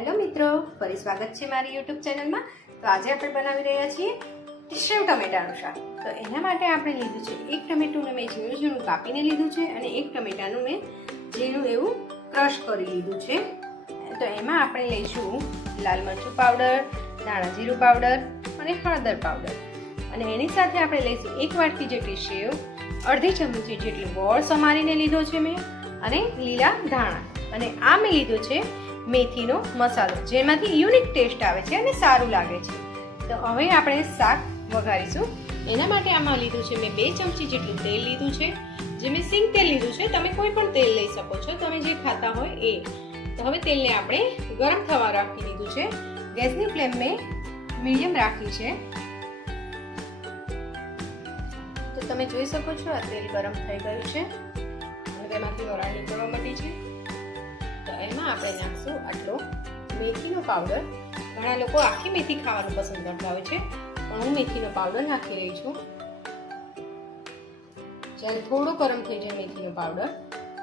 Hello મિત્રો, ફરી સ્વાગત છે મારી યુટ્યુબ ચેનલમાં. તો આજે આપણે બનાવી રહ્યા છીએ સેવ ટમેટાનું શાક તો એના માટે આપણે લીધું છે એક ટમેટું મેં ઝીણું ઝીણું કાપીને લીધું છે અને એક ટમેટાનું મેં ઝીણું એવું ક્રશ કરી લીધું છે. તો એમાં આપણે લઈશું લાલ મરચું પાવડર, ધાણા જીરું પાવડર અને હળદર પાવડર. અને એની સાથે આપણે લઈશું એક વાટકી જેટલી સેવ અડધી ચમચી જેટલું ગોળ સમારીને લીધો છે મેં અને લીલા ધાણા. અને આ મેં લીધો છે મેથીનો મસાલો, જેમાંથી યુનિક ટેસ્ટ આવે છે અને સારું લાગે છે. તો હવે આપણે શાક વઘારીશું. એના માટે આમાં લીધું છે મેં બે ચમચી જેટલું તેલ લીધું છે. જે મેં સિંગ તેલ લીધું છે, તમે કોઈ પણ તેલ લઈ શકો છો, તમે જે ખાતા હોય એ. તો હવે તેલને આપણે ગરમ થવા રાખી દીધું છે. ગેસની ફ્લેમ મેં મીડિયમ રાખી છે. તો તમે જોઈ શકો છો, આ તેલ ગરમ થઈ ગયું છે. હવે તેમાંથી વરાળ નીકળવા માંડી છે. એમાં આપણે નાખશું આટલો મેથીનો પાવડર ઘણા લોકો આખી મેથી ખાવાનું પસંદ કરતા હોય છે, પણ હું મેથીનો પાવડર નાખી રહી છું. જ્યારે થોડો ગરમ થઈ જાય મેથીનો પાવડર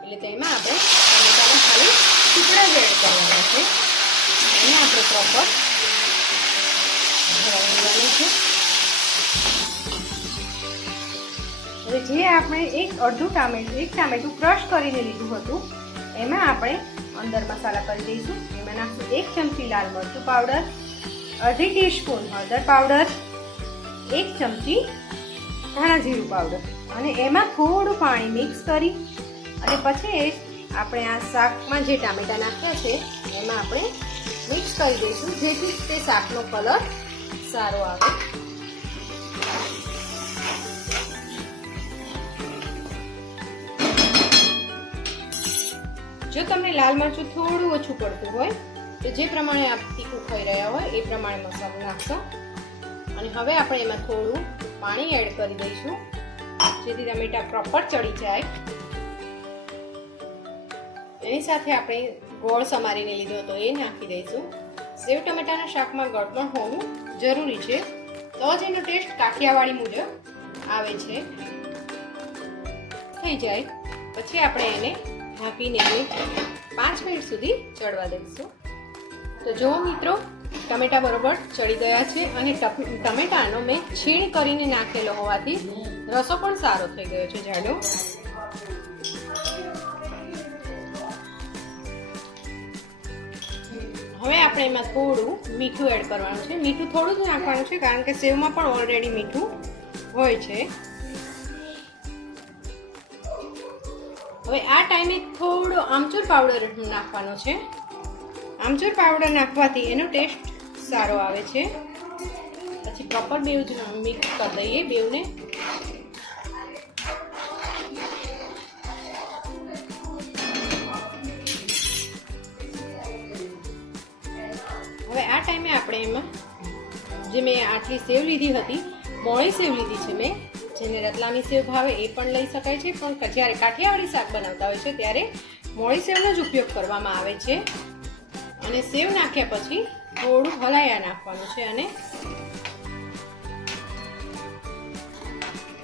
એટલે તેમાં આપણે ટમેટાના ખાલી ટુકડા જ એડ કરવાના છે. એને આપણે પ્રોપર દેવાનું છે. હવે જે આપણે એક અડધું ટામેટું, એક ટામેટું ક્રશ કરીને લીધું હતું, એમાં આપણે અંદર મસાલા કરી દઈશું. એમાં નાખશું એક ચમચી લાલ મરચું પાવડર, અડધી ટીસ્પૂન હળદર પાવડર, એક ચમચી ધાણા જીરું પાવડર. અને એમાં થોડું પાણી મિક્સ કરી અને પછી આપણે આ શાકમાં જે ટામેટા નાખ્યા છે, એમાં આપણે મિક્સ કરી દઈશું જેથી તે શાકનો કલર સારો આવે. જો તમને લાલ મરચું થોડું ઓછું પડતું હોય, તો જે પ્રમાણે આપ તીખું ખાઈ રહ્યા હોય, એ પ્રમાણે મસાલો નાખશો. અને હવે આપણે એમાં થોડું પાણી એડ કરી દઈશું, જેથી ટમેટા પ્રોપર ચડી જાય. એની સાથે આપણે ગોળ સમારીને લીધો હતો એ નાખી દઈશું. સેવ ટમેટાના શાકમાં ગળ પણ હોવું જરૂરી છે. તો જ એનો ટેસ્ટ કાઠિયાવાડી મુજબ આવે છે. થઈ જાય. પછી આપણે એને ઢાંકીને પાંચ મિનિટ સુધી ચડવા દઈશું. તો જુઓ મિત્રો, ટમેટા બરોબર ચડી ગયા છે અને ટમેટાનો મેં છીણ કરીને નાખેલો હોવાથી રસો પણ સારો થઈ ગયો છે, જાડો. હવે આપણે એમાં થોડું મીઠું એડ કરવાનું છે. મીઠું થોડું જ નાખવાનું છે, કારણ કે સેવમાં પણ ઓલરેડી મીઠું હોય છે. હવે આ ટાઈમે થોડો આમચૂર પાવડર નાખવાનો છે. આમચૂર પાવડર નાખવાથી એનો ટેસ્ટ સારો આવે છે. પછી પ્રોપર બેવ મિક્સ કરી દઈએ બેવને. હવે આ ટાઈમે આપણે એમાં જે મેં આટલી સેવ લીધી હતી, મોળી સેવ લીધી છે મેં જેને રતલામી સેવ ભાવે એ પણ લઈ શકાય છે. પણ જ્યારે કાઠિયાવાડી શાક બનાવતા હોય છે, ત્યારે મોળી સેવનો જ ઉપયોગ કરવામાં આવે છે. અને સેવ નાખ્યા પછી થોડું હલાયા નાખવાનું છે અને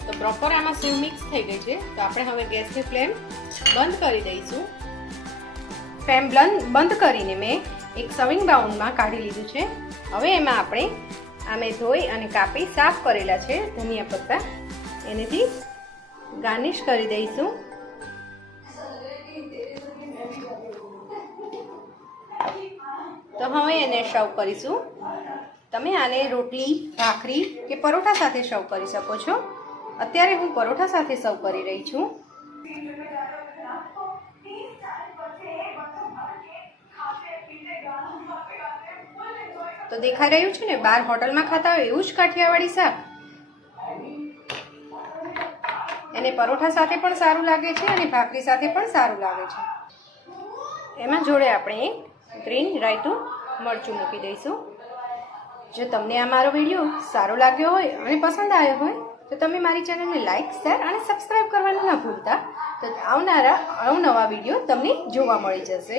તો પ્રોપર આમાં સેવ મિક્સ થઈ ગઈ છે. તો આપણે હવે ગેસની ફ્લેમ બંધ કરી દઈશું. ફ્લેમ બંધ કરીને મેં એક સવિંગ બાઉન્ડમાં કાઢી લીધું છે. હવે એમાં આપણે આમે ધોઈ અને કાપી સાફ કરેલા છે. ધનિયા પત્તા એનેથી ગાર્નિશ કરી દઈશું. તો હવે એને સર્વ કરીશું. તમે આને રોટલી, ભાખરી કે પરોઠા સાથે સર્વ કરી શકો છો. અત્યારે હું પરોઠા સાથે સર્વ કરી રહી છું. તો દેખાઈ રહ્યું છે ને? બાર હોટલમાં ખાતા હોય એવું જ કાઠિયાવાડી શાક? એને પરોઠા સાથે પણ સારું લાગે છે અને ભાખરી સાથે પણ સારું લાગે છે. એમાં જોડે આપણે ગ્રીન રાયતું મરચું મૂકી દઈશું. જો તમને આ મારો વીડિયો સારો લાગ્યો હોય અને પસંદ આવ્યો હોય, તો તમે મારી ચેનલને લાઇક શેર અને સબસ્ક્રાઈબ કરવાનું ન ભૂલતા. તો આવનારા અવનવા વીડિયો તમને જોવા મળી જશે.